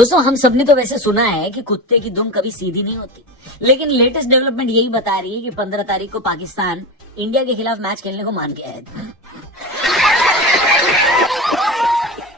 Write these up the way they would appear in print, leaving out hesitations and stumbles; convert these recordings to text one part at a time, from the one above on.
दोस्तों हम सबने तो वैसे सुना है कि कुत्ते की दुम कभी सीधी नहीं होती, लेकिन लेटेस्ट डेवलपमेंट यही बता रही है कि 15 तारीख को पाकिस्तान इंडिया के खिलाफ मैच खेलने को मान गया है।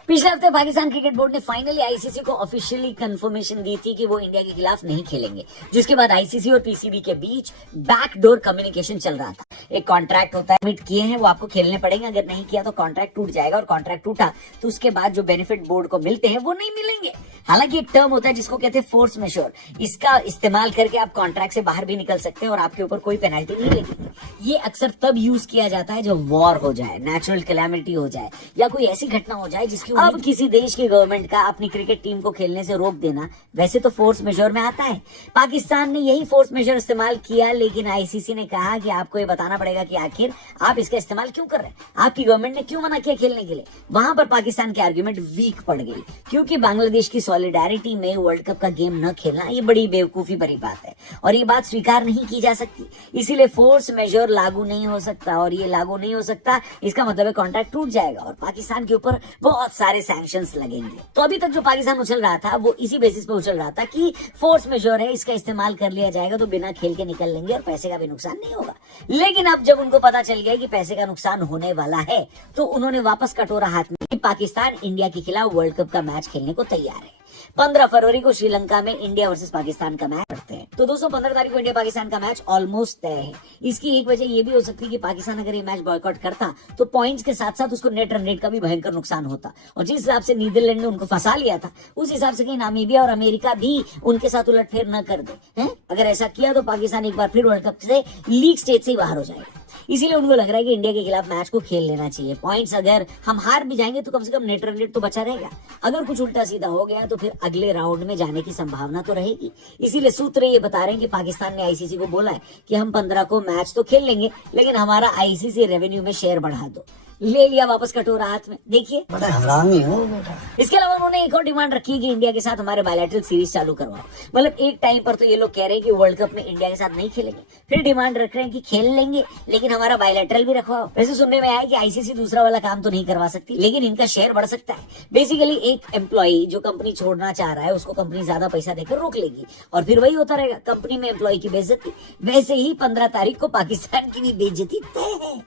पिछले हफ्ते पाकिस्तान क्रिकेट बोर्ड ने फाइनली आईसीसी को ऑफिशियली कंफर्मेशन दी थी कि वो इंडिया के खिलाफ नहीं खेलेंगे, जिसके बाद आईसीसी और पीसीबी के बीच बैकडोर कम्युनिकेशन चल रहा था। एक कॉन्ट्रैक्ट होता है, कमिट किए हैं वो आपको खेलने पड़ेंगे, अगर नहीं किया तो कॉन्ट्रैक्ट टूट जाएगा, और कॉन्ट्रैक्ट टूटा तो उसके बाद जो बेनिफिट बोर्ड को मिलते हैं वो नहीं मिलेंगे। हालांकि एक टर्म होता है जिसको कहते हैं फोर्स मेजोर, इसका इस्तेमाल करके आप कॉन्ट्रैक्ट से बाहर भी निकल सकते हैं और आपके ऊपर कोई पेनल्टी नहीं लगेगी। ये अक्सर तब यूज किया जाता है जब वॉर हो जाए, नेचुरल कैलामिटी हो जाए, या कोई ऐसी घटना हो जाए जिसकी अब किसी देश की गवर्नमेंट का अपनी क्रिकेट टीम को खेलने से रोक देना वैसे तो फोर्स मेजोर में आता है। पाकिस्तान ने यही फोर्स मेजोर इस्तेमाल किया, लेकिन आईसीसी ने कहा कि आपको ये बताना पड़ेगा कि आखिर आप इसका इस्तेमाल क्यों कर रहे हैं, आपकी गवर्नमेंट ने क्यों मना किया खेलने के लिए। वहां पर पाकिस्तान की आर्ग्यूमेंट वीक पड़ गई, क्योंकि बांग्लादेश की सॉलिडारिटी में वर्ल्ड कप का गेम न खेलना ये बड़ी बेवकूफी भरी बात है और ये बात स्वीकार नहीं की जा सकती। इसीलिए फोर्स मेजोर लागू नहीं हो सकता, और ये लागू नहीं हो सकता इसका मतलब है कॉन्ट्रैक्ट टूट जाएगा और पाकिस्तान के ऊपर बहुत सारे सैंक्शंस लगेंगे। तो अभी तक जो पाकिस्तान उछल रहा था वो इसी बेसिस पे उछल रहा था कि फोर्स मेजोर है, इसका इस्तेमाल कर लिया जाएगा तो बिना खेल के निकल लेंगे और पैसे का भी नुकसान नहीं होगा। लेकिन अब जब उनको पता चल गया कि पैसे का नुकसान होने वाला है तो उन्होंने वापस कटोरा हाथ में, पाकिस्तान इंडिया के खिलाफ वर्ल्ड कप का मैच खेलने को तैयार है। 15 फरवरी को श्रीलंका में इंडिया वर्सेस पाकिस्तान का मैच करते हैं। तो दोस्तों 15 तारीख को इंडिया पाकिस्तान का मैच ऑलमोस्ट तय है। इसकी एक वजह ये भी हो सकती है कि पाकिस्तान अगर ये मैच बॉयकॉट करता तो पॉइंट्स के साथ साथ उसको नेट रन रेट का भी भयंकर नुकसान होता, और जिस हिसाब से नीदरलैंड ने उनको फंसा लिया था उस हिसाब से कहीं नामीबिया और अमेरिका भी उनके साथ उलटफेर न कर दे। अगर ऐसा किया तो पाकिस्तान एक बार फिर वर्ल्ड कप से लीग स्टेज से ही बाहर हो जाएगा। इसीलिए उनको लग रहा है कि इंडिया के खिलाफ मैच को खेल लेना चाहिए। पॉइंट्स अगर हम हार भी जाएंगे तो कम से कम नेट रन रेट तो बचा रहेगा, अगर कुछ उल्टा सीधा हो गया तो फिर अगले राउंड में जाने की संभावना तो रहेगी। इसीलिए सूत्र ये बता रहे हैं कि पाकिस्तान ने आईसीसी को बोला है कि हम 15 को मैच तो खेल लेंगे, लेकिन हमारा आईसीसी रेवेन्यू में शेयर बढ़ा दो। ले लिया वापस कटोरा हाथ में, देखिए बड़ा हरामी हो बेटा। इसके अलावा उन्होंने एक और डिमांड रखी कि इंडिया के साथ हमारे बायलैटरल सीरीज चालू करवाओ। मतलब एक टाइम पर तो ये लोग कह रहे हैं कि वर्ल्ड कप में इंडिया के साथ नहीं खेलेंगे, फिर डिमांड रख रहे हैं कि खेल लेंगे लेकिन हमारा बायलैटरल भी रखवाओ। वैसे सुनने में आया कि आईसीसी दूसरा वाला काम तो नहीं करवा सकती, लेकिन इनका शेयर बढ़ सकता है। बेसिकली एक एम्प्लॉई जो कंपनी छोड़ना चाह रहा है उसको कंपनी ज्यादा पैसा देकर रोक लेगी और फिर वही होता रहेगा, कंपनी में एम्प्लॉय की बेइज्जती। वैसे ही 15 तारीख को पाकिस्तान की भी बेइज्जती तय है।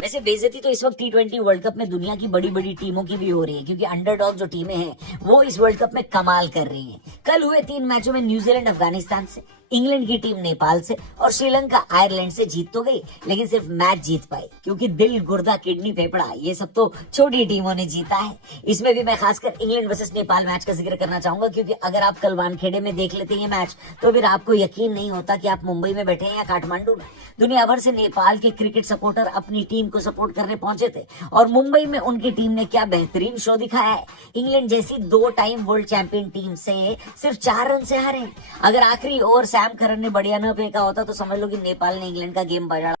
वैसे बेइज्जती तो इस वक्त T20 वर्ल्ड कप में दुनिया की बड़ी बड़ी टीमों की भी हो रही है, क्योंकि अंडरडॉग जो टीमें हैं वो इस वर्ल्ड कप में कमाल कर रही हैं। कल हुए 3 मैचों में न्यूजीलैंड अफगानिस्तान से, इंग्लैंड की टीम नेपाल से और श्रीलंका आयरलैंड से जीत तो गई, लेकिन सिर्फ मैच जीत पाई क्योंकि दिल, गुर्दा, किडनी, फेफड़ा ये सब तो छोटी टीमों ने जीता है। इसमें भी मैं खासकर इंग्लैंड वर्सेस नेपाल मैच का जिक्र करना चाहूंगा, क्योंकि अगर आप कल वानखेड़े में देख लेते हैं ये मैच तो फिर आपको यकीन नहीं होता कि आप मुंबई में बैठे हैं या काठमांडू में। दुनिया भर से नेपाल के क्रिकेट सपोर्टर अपनी टीम को सपोर्ट करने पहुंचे थे और मुंबई में उनकी टीम ने क्या बेहतरीन शो दिखाया है। इंग्लैंड जैसी 2 टाइम वर्ल्ड चैंपियन टीम से सिर्फ 4 रन से हारे। अगर आखिरी ओवर सैम करन ने बढ़िया न फेंका होता तो समझ लो कि नेपाल ने इंग्लैंड का गेम बजा